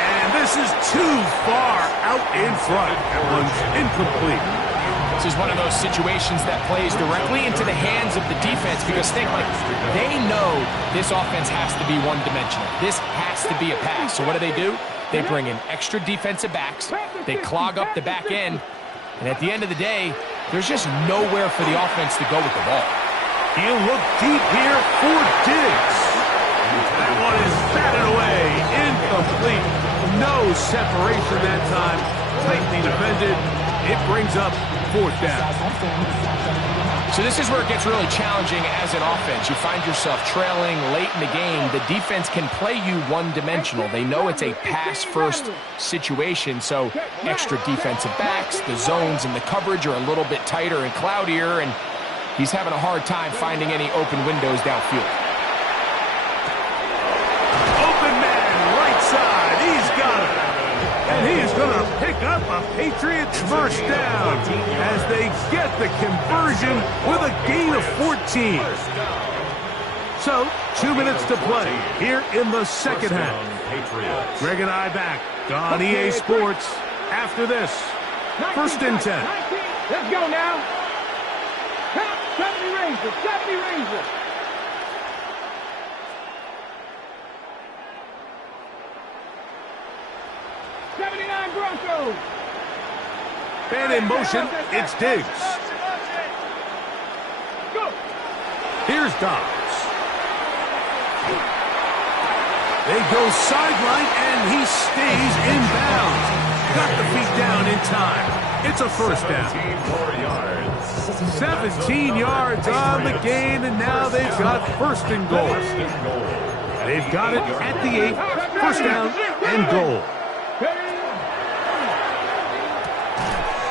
And this is too far out in front. That one's incomplete. This is one of those situations that plays directly into the hands of the defense because think like they know this offense has to be one-dimensional. This has to be a pass. So what do? They bring in extra defensive backs. They clog up the back end. And at the end of the day, there's just nowhere for the offense to go with the ball. He'll look deep here for Diggs. That one is batted away. Incomplete. No separation that time. Tightly defended. It brings up 4th down. So this is where it gets really challenging as an offense. You find yourself trailing late in the game. The defense can play you one-dimensional. They know it's a pass-first situation, so extra defensive backs, the zones and the coverage are a little bit tighter and cloudier, and he's having a hard time finding any open windows downfield. Open man, right side. He's got it. And he's going to pick up a Patriots 1st down as they get the conversion with a gain of 14. So, 2 minutes to play here in the 2nd half. Greg and I back on EA Sports after this. 1st and 10. Let's go now. 70 Razor. 79 Broncos. And in motion, it's Diggs. Go. Here's Dobbs. They go sideline, and he stays in bounds. Got got the feet down in time. It's a first down. 17 yards on the gain, and now they've got first and goal. They've got it at the 8, first down and goal.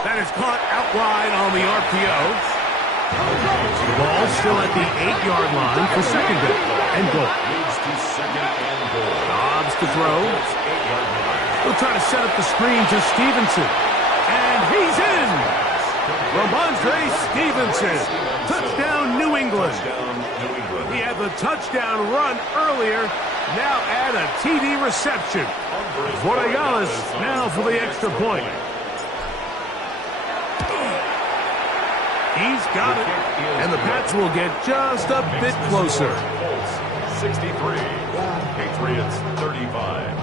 That is caught out wide on the RPO. The ball still at the 8-yard line for second down and goal. Dobbs to throw. He'll try to set up the screen to Stevenson. And he's in! Ramondre Stevenson. Touchdown, New England. He had the touchdown run earlier. Now add a TD reception. Borregales now for the extra point. He's got it. And the Pats will get just a bit closer. 63. Patriots 35.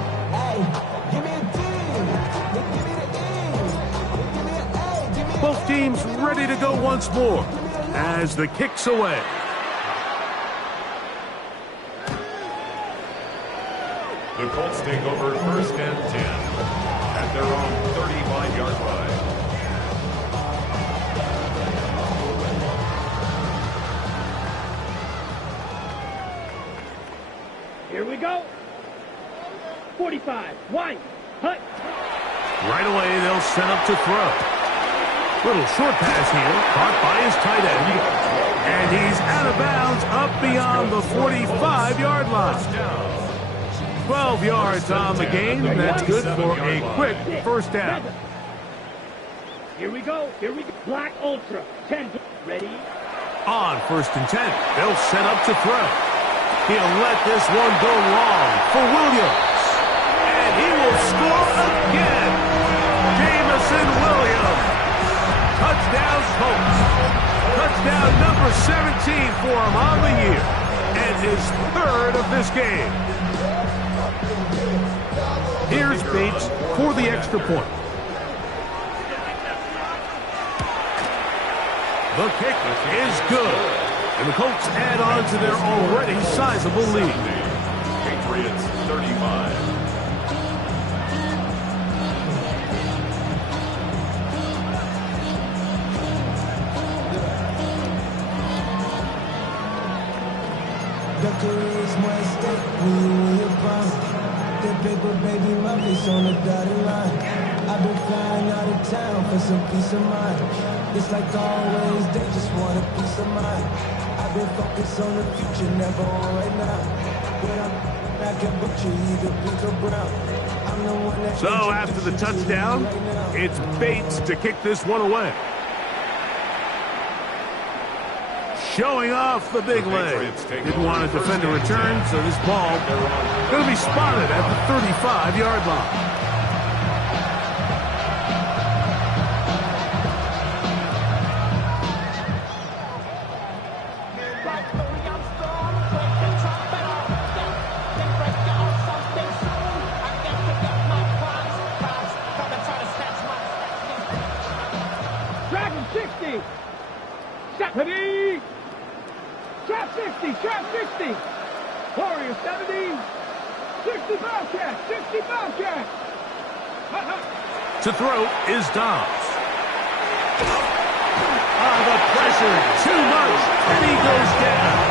Both teams ready to go once more as the kick's away. The Colts take over first and 10 at their own 35-yard line. Here we go. 45. One. Hut. Right away, they'll set up to throw. Little short pass here, caught by his tight end. And he's out of bounds up beyond the 45-yard line. 12 yards on the gain. That's good for a quick first down. Here we go. Here we go. Black Ultra. 10. Ready? On first and 10, they'll set up to throw. He'll let this one go long for Williams. And he will score again. Jamison Williams. Touchdown Colts. Touchdown number 17 for him on the year. And his third of this game. Here's Bates for the extra point. The kick is good. And the Colts add on to their already sizable lead. Patriots 35. The career is more at stake when you win your prime. The paper, baby, my face on the dotted line. I've been flying out of town for some peace of mind. It's like always, they just want a piece of mind. I've been focused on the future, never on right now. When I'm back at butcher, either pink or brown. I'm the one that. So after the touchdown, it's Bates to kick this one away. Showing off the big leg. Didn't want to defend a return, so this ball going to be spotted at the 35-yard line. Dragon 60. Ready? Trap 60, trap 60. Warrior 70. 60 Bobcat, 60 Bobcat. To throw is Dobbs. The pressure, too much, and he goes down.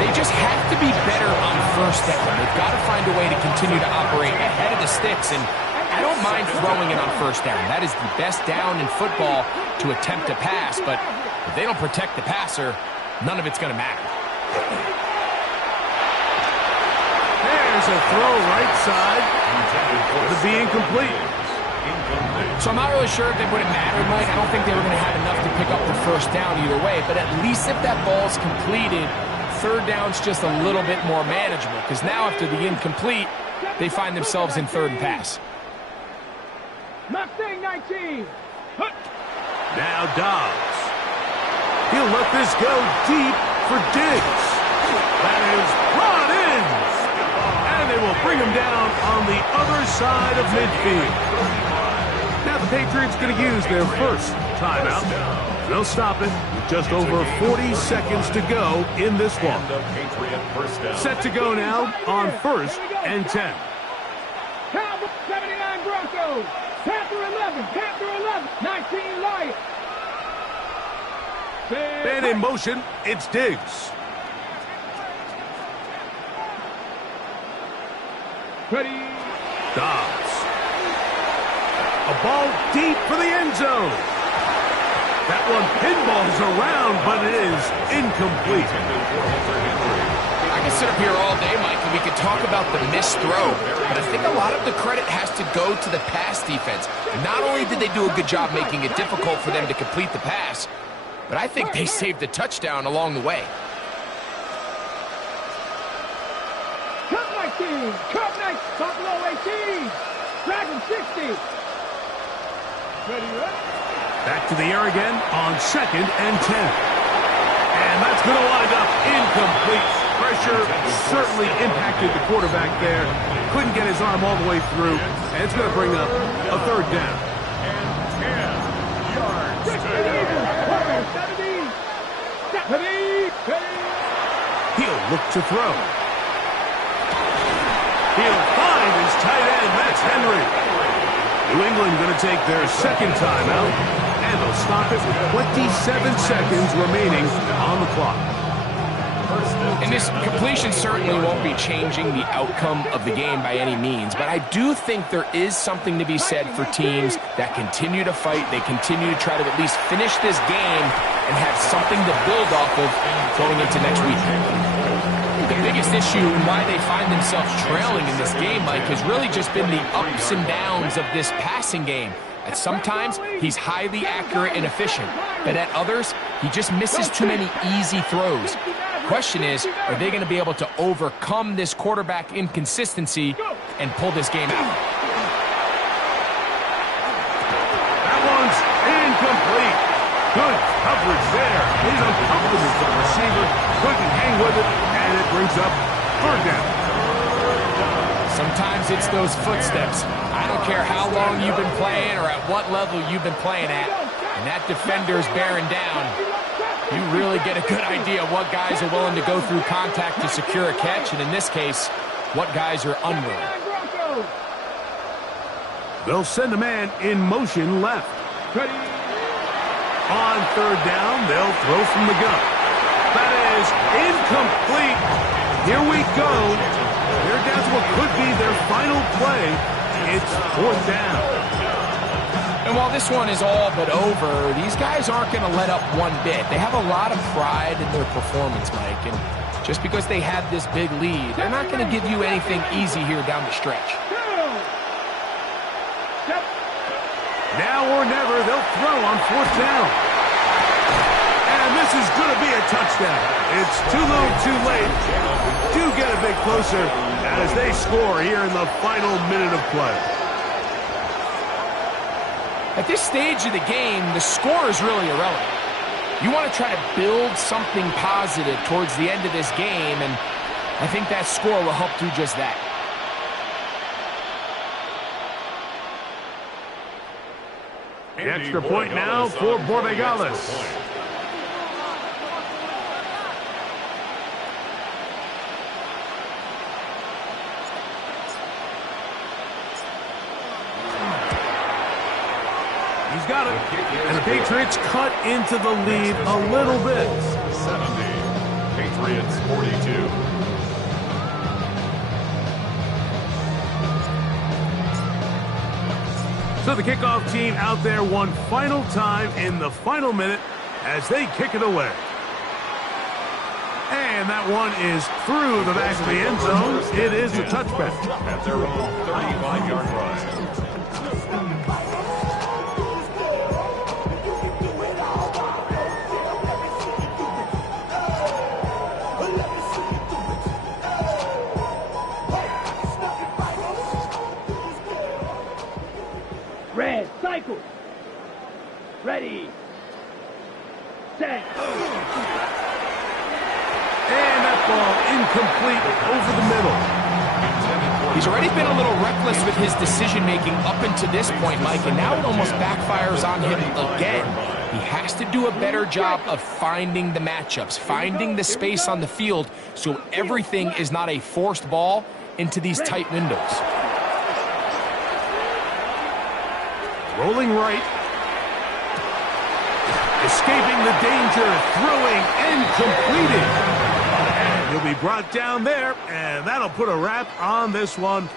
They just have to be better on first down. They've got to find a way to continue to operate ahead of the sticks, and I don't mind throwing it on first down. That is the best down in football to attempt to pass, but if they don't protect the passer, none of it's going to matter. There's a throw right side. It'll be incomplete. So I'm not really sure if it would have mattered, Mike. I don't think they were going to have enough to pick up the first down either way, but at least if that ball's completed, third down's just a little bit more manageable, because now after the incomplete, they find themselves in third and pass. Mustang 19. Now Dobbs. He'll let this go deep for Diggs. That is brought in. And they will bring him down on the other side of midfield. Now the Patriots going to use their first timeout. They'll stop it with just over 40 seconds to go in this one. Set to go now on first and 10. Cowboys 79 Bro. Broncos. Panther 11. Panther 11. 19 Lions. And in motion, it's Diggs. Ready. Dobbs. A ball deep for the end zone. That one pinballs around, but it is incomplete. I can sit up here all day, Mike, and we could talk about the missed throw, but I think a lot of the credit has to go to the pass defense. Not only did they do a good job making it difficult for them to complete the pass, but I think they saved the touchdown along the way. Cut 19. Cut 19. Buffalo 18. Dragon 60. Ready, ready. Back to the air again on 2nd and 10. And that's going to wind up incomplete. Pressure certainly impacted the quarterback there. Couldn't get his arm all the way through. And it's going to bring up a 3rd down. And 10 yards. He'll look to throw. He'll find his tight end. That's Henry. New England going to take their 2nd timeout, and they'll stop it with 27 seconds remaining on the clock. And this completion certainly won't be changing the outcome of the game by any means, but I do think there is something to be said for teams that continue to fight. They continue to try to at least finish this game and have something to build off of going into next week. The biggest issue and why they find themselves trailing in this game, Mike, has really just been the ups and downs of this passing game. At sometimes, he's highly accurate and efficient, but at others, he just misses too many easy throws. Question is, are they going to be able to overcome this quarterback inconsistency and pull this game out? That one's incomplete. Good coverage there. He's uncomfortable for the receiver. Couldn't hang with it, and it brings up 3rd down. Sometimes it's those footsteps. I don't care how long you've been playing or at what level you've been playing at, and that defender's bearing down. You really get a good idea of what guys are willing to go through contact to secure a catch, and in this case, what guys are unwilling. They'll send a man in motion left. On 3rd down, they'll throw from the gun. That is incomplete. Here we go. They're down to what could be their final play. It's 4th down. And while this one is all but over, these guys aren't going to let up one bit. They have a lot of pride in their performance, Mike. And just because they have this big lead, they're not going to give you anything easy here down the stretch. Now or never, they'll throw on 4th down. And this is going to be a touchdown. It's too little too late. Do get a bit closer as they score here in the final minute of play. At this stage of the game, the score is really irrelevant. You want to try to build something positive towards the end of this game, and I think that score will help do just that. The extra point now for Borregales. He's got it. And the Patriots cut into the lead a little bit. 70. Patriots 42. So the kickoff team out there one final time in the final minute as they kick it away. And that one is through the back of the end zone. It is a touchback. At their own 35-yard line. Red, cycle. Ready. Set. And that ball incomplete over the middle. He's already been a little reckless with his decision-making up until this point, Mike, and now it almost backfires on him again. He has to do a better job of finding the matchups, finding the space on the field so everything is not a forced ball into these tight windows. Rolling right. Escaping the danger, throwing and completing. And he'll be brought down there, and that'll put a wrap on this one.